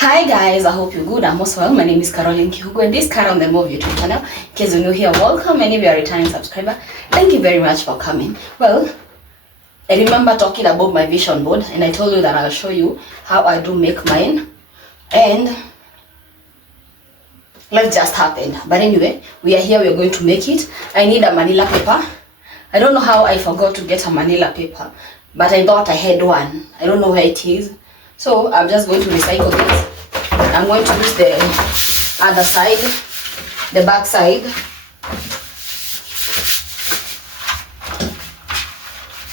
Hi guys, I hope you're good. I'm also well. My name is Caroline Kihugo and this is Carol the Move YouTube channel. In case you're new here, welcome, and if you're a returning subscriber, thank you very much for coming. Well, I remember talking about my vision board and I told you that I'll show you how I do make mine, and life just happened. But anyway, we are here, we're going to make it. I need a manila paper. I don't know how I forgot to get a manila paper, but I thought I had one. I don't know where it is. So I'm just going to recycle this. I'm going to use the other side, the back side.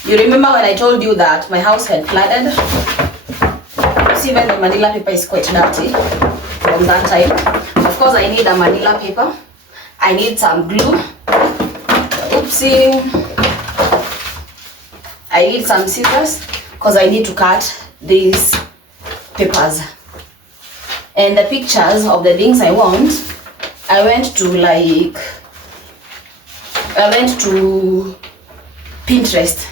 You remember when I told you that my house had flooded? See, even the manila paper is quite dirty from that time. Of course, I need a manila paper. I need some glue. Oopsie. I need some scissors because I need to cut these papers. And the pictures of the things I want, I went to Pinterest,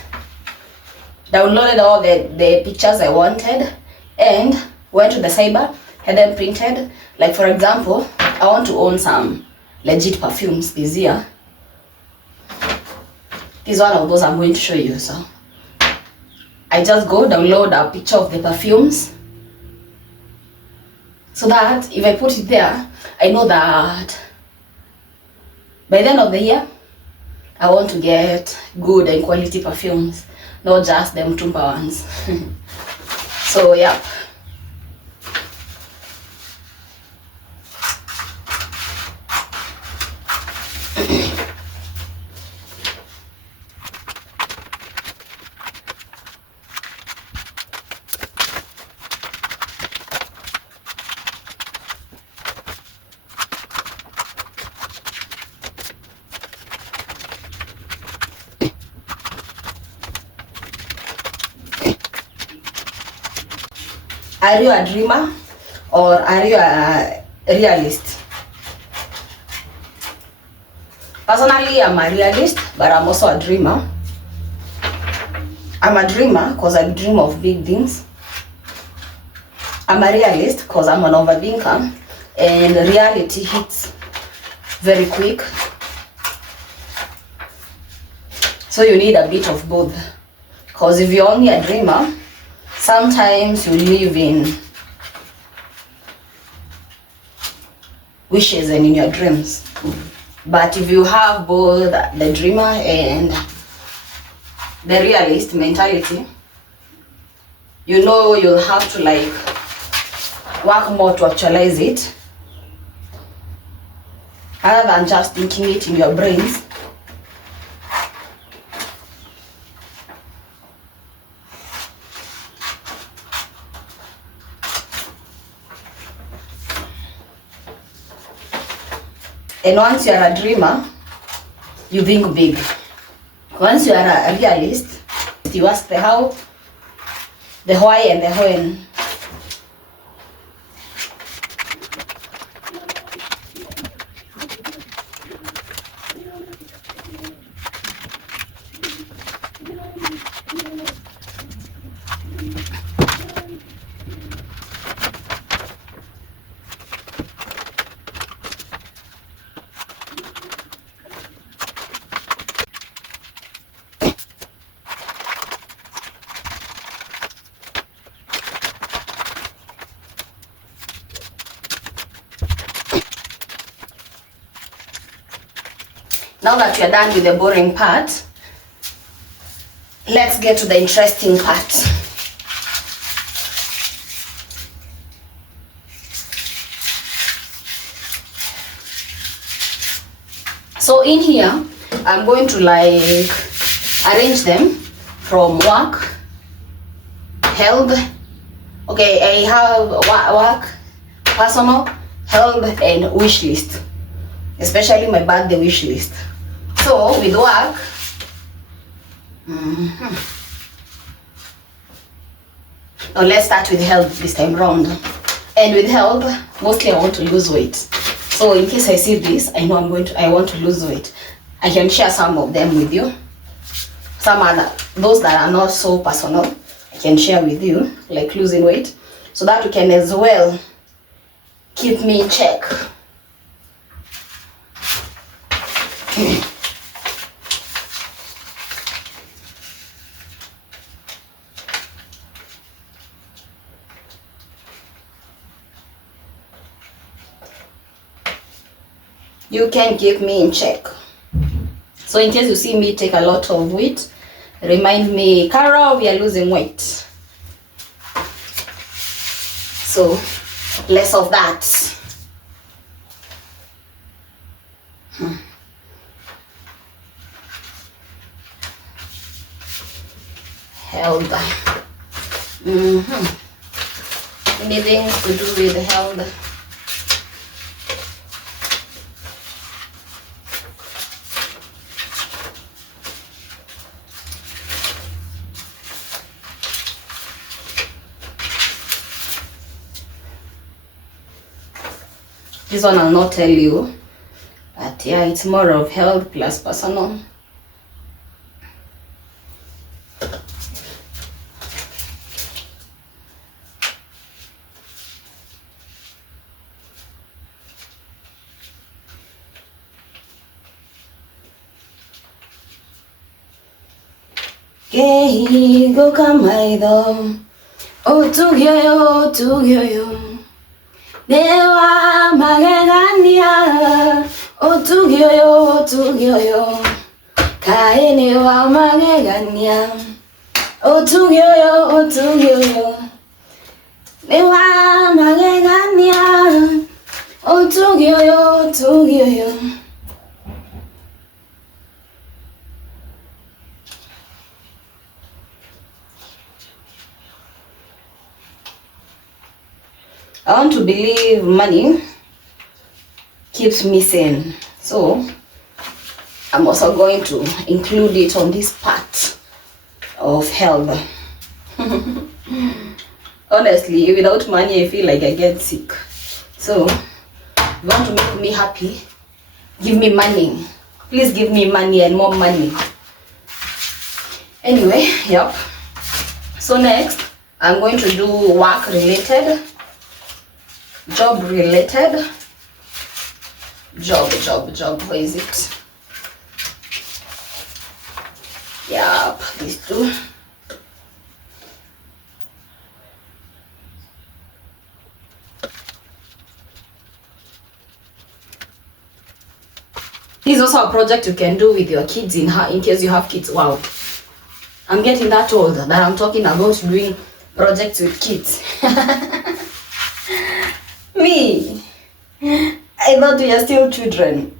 downloaded all the pictures I wanted, and went to the cyber, had them printed. Like for example, I want to own some legit perfumes this year. This is one of those I'm going to show you. So I just go download a picture of the perfumes, so that if I put it there, I know that by the end of the year, I want to get good and quality perfumes, not just them tumba ones. So yeah. Are you a dreamer or are you a realist? Personally, I'm a realist, but I'm also a dreamer. I'm a dreamer because I dream of big things. I'm a realist because I'm an overthinker, and reality hits very quick. So you need a bit of both, because if you're only a dreamer, sometimes you live in wishes and in your dreams. But if you have both the dreamer and the realist mentality, you know you'll have to like work more to actualize it, other than just thinking it in your brains. And once you are a dreamer, you think big. Once you are a realist, you ask the how, the why, and the when. Now that you're done with the boring part, let's get to the interesting part. So in here, I'm going to like arrange them from work, health. Okay, I have work, personal, health, and wish list. Especially my birthday wish list. So with work, now let's start with health this time round. And with health, mostly I want to lose weight. So in case I see this, I know I want to lose weight. I can share some of them with you. Some other, those that are not so personal, I can share with you, like losing weight, so that you can as well keep me in check. You can keep me in check. So in case you see me take a lot of weight, remind me, Carol, we are losing weight. So less of that. Health. Anything to do with health. This one I'll not tell you, but yeah, it's more of health plus personal. Go kamaido, otugyoyo. Dewa magegania, otugyoyo. Kaene wa magegania, otugyoyo. Dewa magegania, otugyoyo. I want to believe money keeps me sane. So I'm also going to include it on this part of health. Honestly, without money, I feel like I get sick. So if you want to make me happy, give me money. Please give me money and more money. Anyway, yep. So next, I'm going to do work related. Job related. Job. Where is it? Yep, these two. This is also a project you can do with your kids in case you have kids. Wow, I'm getting that old that I'm talking about doing projects with kids. Me, I thought we are still children.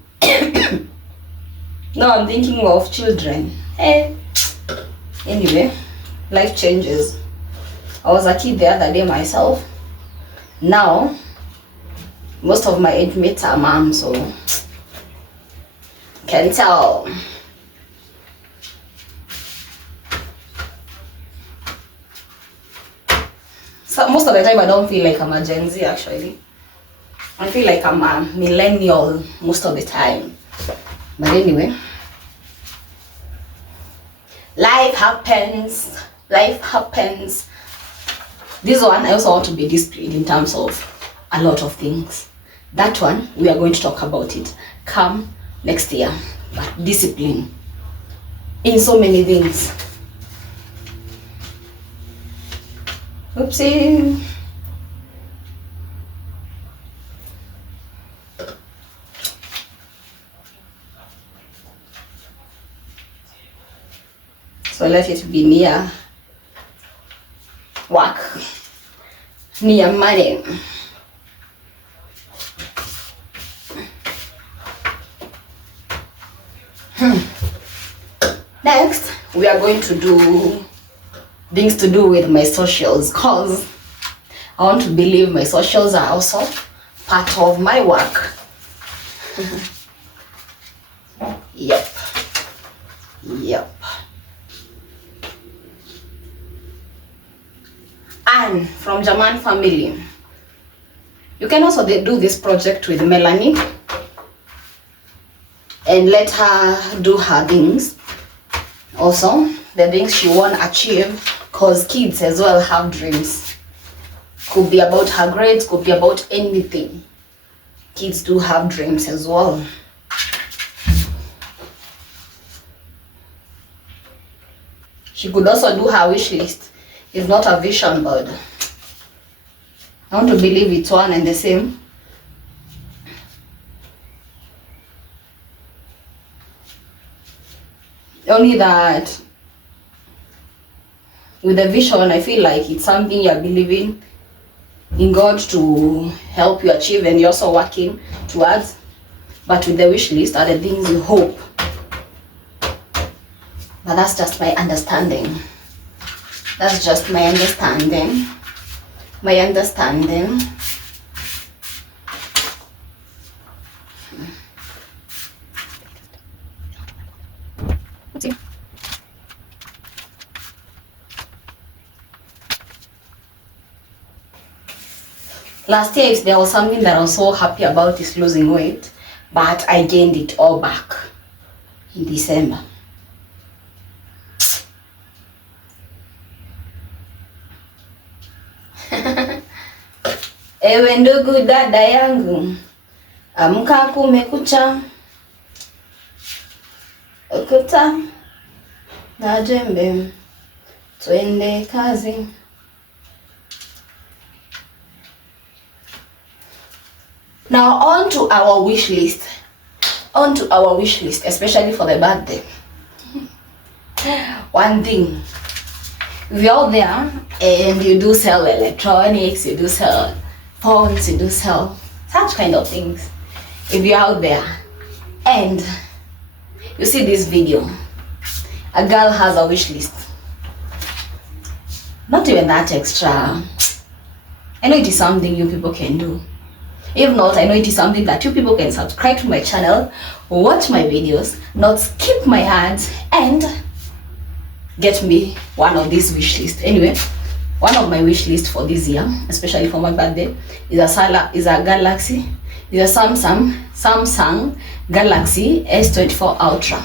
No, I'm thinking of children. Hey. Anyway, life changes. I was a kid the other day myself. Now, most of my age mates are moms, so can tell. So most of the time I don't feel like I'm a Gen Z actually. I feel like I'm a millennial most of the time. But anyway, life happens. This one I also want to be disciplined in terms of a lot of things. That one we are going to talk about it come next year. But discipline in so many things. Oopsie. So let it be near work, near money. Next, we are going to do things to do with my socials, cause I want to believe my socials are also part of my work. Yep. Anne from Jaman family. You can also do this project with Melanie and let her do her things. Also, the things she want to achieve, cause kids as well have dreams. Could be about her grades, could be about anything. Kids do have dreams as well. She could also do her wish list. It's not a vision board. I want to believe it's one and the same. Only that with the vision, I feel like it's something you're believing in God to help you achieve and you're also working towards. But with the wish list are the things you hope. But that's just my understanding. That's just my understanding. My understanding. Let's see. Last year, if there was something that I was so happy about is losing weight, but I gained it all back in December. Ewe ndugu dada yangu, amka kumekucha, ukuta na jembe, twende kazi. Now on to our wish list. On to our wish list, especially for the birthday. One thing, if you're out there and you do sell electronics, you do sell phones, you do sell such kind of things. If you're out there and you see this video, a girl has a wish list. Not even that extra. I know it is something you people can do. If not, I know it is something that you people can subscribe to my channel, watch my videos, not skip my ads, and get me one of these wish lists. Anyway, one of my wish list for this year, especially for my birthday, is a Galaxy, is a Samsung Galaxy S24 Ultra.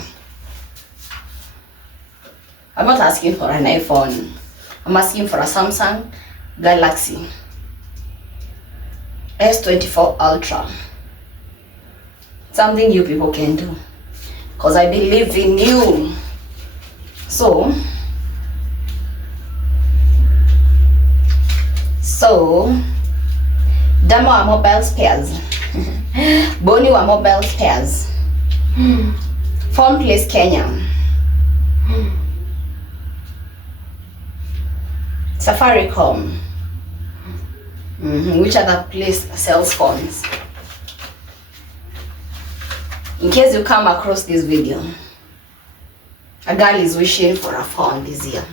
I'm not asking for an iPhone. I'm asking for a Samsung Galaxy S24 Ultra. Something you people can do, because I believe in you. So Damo wa mobile spares, Boni wa mobile spares, Phone Place Kenya, Safaricom. Which other place sells phones? In case you come across this video, a girl is wishing for a phone this year.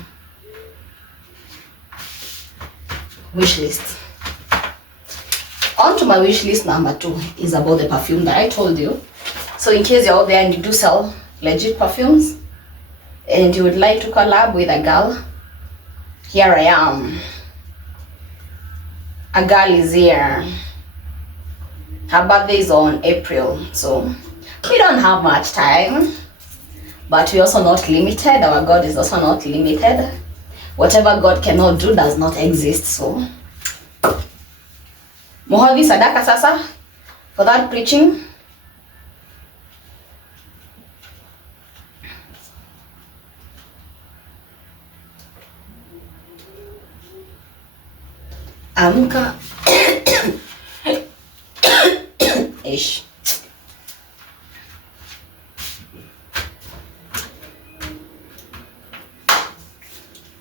Wish list. On to my wish list number 2 is about the perfume that I told you. So in case you're out there and you do sell legit perfumes and you would like to collab with a girl, here I am. A girl is here. Her birthday is on April, so we don't have much time, but we're also not limited. Our God is also not limited. Whatever God cannot do does not exist. So Mohavi sadaka sasa for that preaching. Amka ish.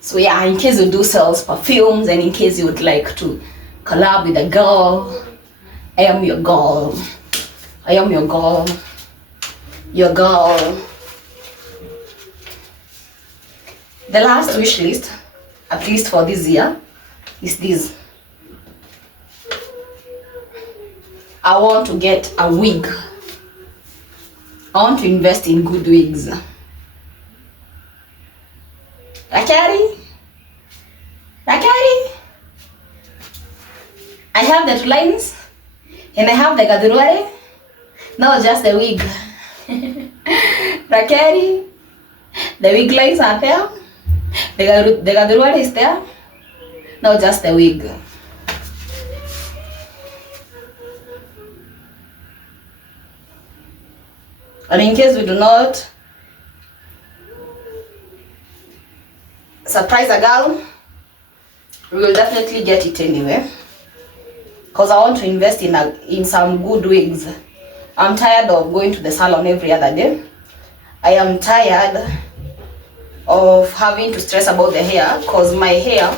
So yeah, in case you do sell perfumes and in case you would like to collab with a girl, I am your girl. I am your girl. Your girl. The last wish list, at least for this year, is this. I want to get a wig. I want to invest in good wigs. Rakari? I have the two lines and I have the gaduruare. Now just the wig. Rakari? The wig lines are there. The gaduruare is there. Now just the wig. And in case we do not surprise a girl, we will definitely get it anyway. Because I want to invest in some good wigs. I'm tired of going to the salon every other day. I am tired of having to stress about the hair, because my hair,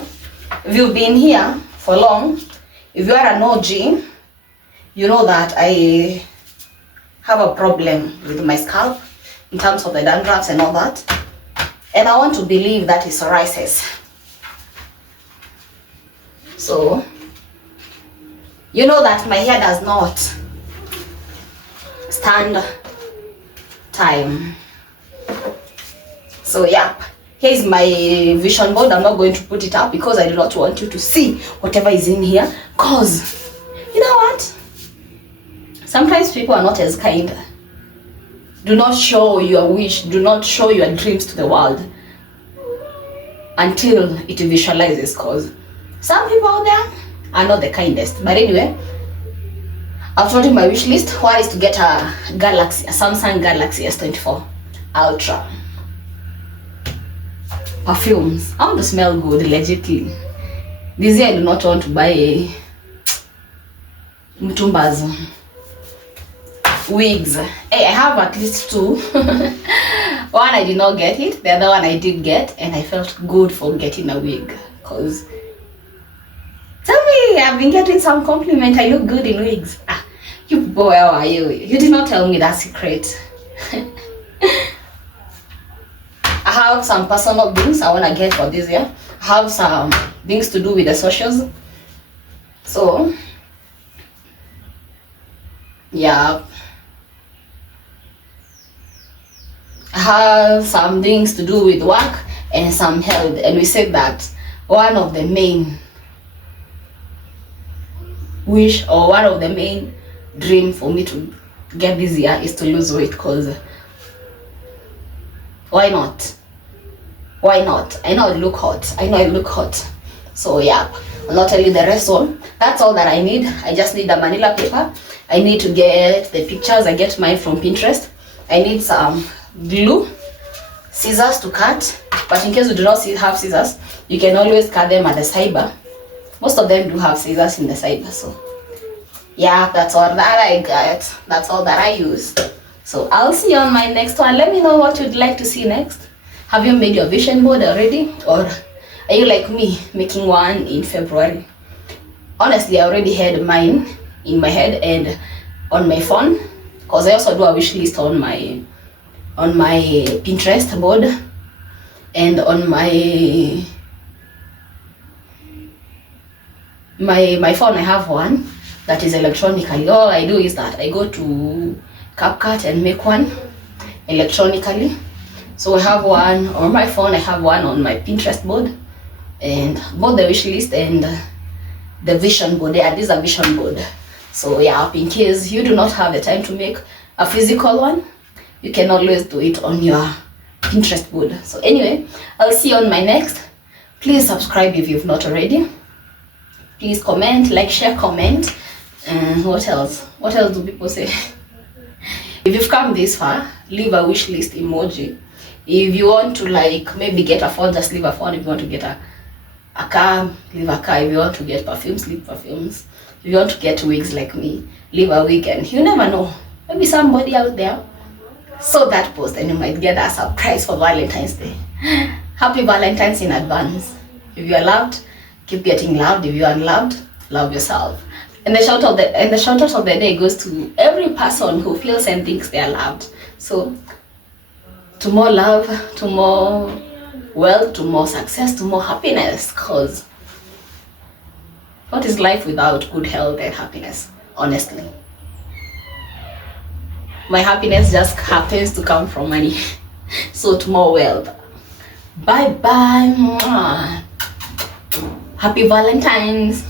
if you've been here for long, if you are an OG, you know that I have a problem with my scalp in terms of the dandruffs and all that. And I want to believe that is psoriasis. So, you know that my hair does not stand time. So yeah, here's my vision board. I'm not going to put it up because I do not want you to see whatever is in here. Cause you know what? Sometimes people are not as kind. Do not show your wish, do not show your dreams to the world until it visualizes, cause some people out there are not the kindest. But anyway, I've told you my wish list. One is to get a Samsung Galaxy S24 Ultra. Perfumes. I want to smell good, legitly. This year I do not want to buy a mtumbazo. Wigs. Hey, I have at least two. One I did not get it, the other one I did get, and I felt good for getting a wig. Cause tell me, I've been getting some compliment. I look good in wigs. Ah, you people, where are you? You did not tell me that secret. I have some personal things I want to get for this year. I have some things to do with the socials. So, yeah. I have some things to do with work and some health. And we said that one of the main wish or one of the main dream for me to get this year is to lose weight. Because why not? Why not? I know I look hot. So yeah, I'll not tell you the rest. So that's all that I need. I just need the manila paper. I need to get the pictures. I get mine from Pinterest. I need some glue, scissors to cut. But in case you do not have scissors, you can always cut them at the cyber. Most of them do have scissors in the cyber. So yeah, that's all that I got. That's all that I use. So I'll see you on my next one. Let me know what you'd like to see next. Have you made your vision board already? Or are you like me, making one in February? Honestly, I already had mine in my head and on my phone. Because I also do a wish list on my Pinterest board. And on my phone I have one that is electronically. All I do is that I go to CapCut and make one electronically. So I have one on my phone, I have one on my Pinterest board, and both the wish list and the vision board. Yeah, this is a vision board. So yeah, in case you do not have the time to make a physical one, you can always do it on your Pinterest board. So anyway, I'll see you on my next. Please subscribe if you've not already. Please comment, like, share, comment. What else? What else do people say? If you've come this far, leave a wish list emoji. If you want to like maybe get a phone, just leave a phone. If you want to get a car, leave a car. If you want to get perfumes, leave perfumes. If you want to get wigs like me, leave a wig. And you never know, maybe somebody out there saw that post and you might get a surprise for Valentine's Day. Happy Valentine's in advance. If you are loved, keep getting loved. If you are unloved, love yourself. And the shout out of the day goes to every person who feels and thinks they are loved. So to more love, to more wealth, to more success, to more happiness. Cause what is life without good health and happiness? Honestly, my happiness just happens to come from money. So to more wealth. Bye bye. Happy Valentine's.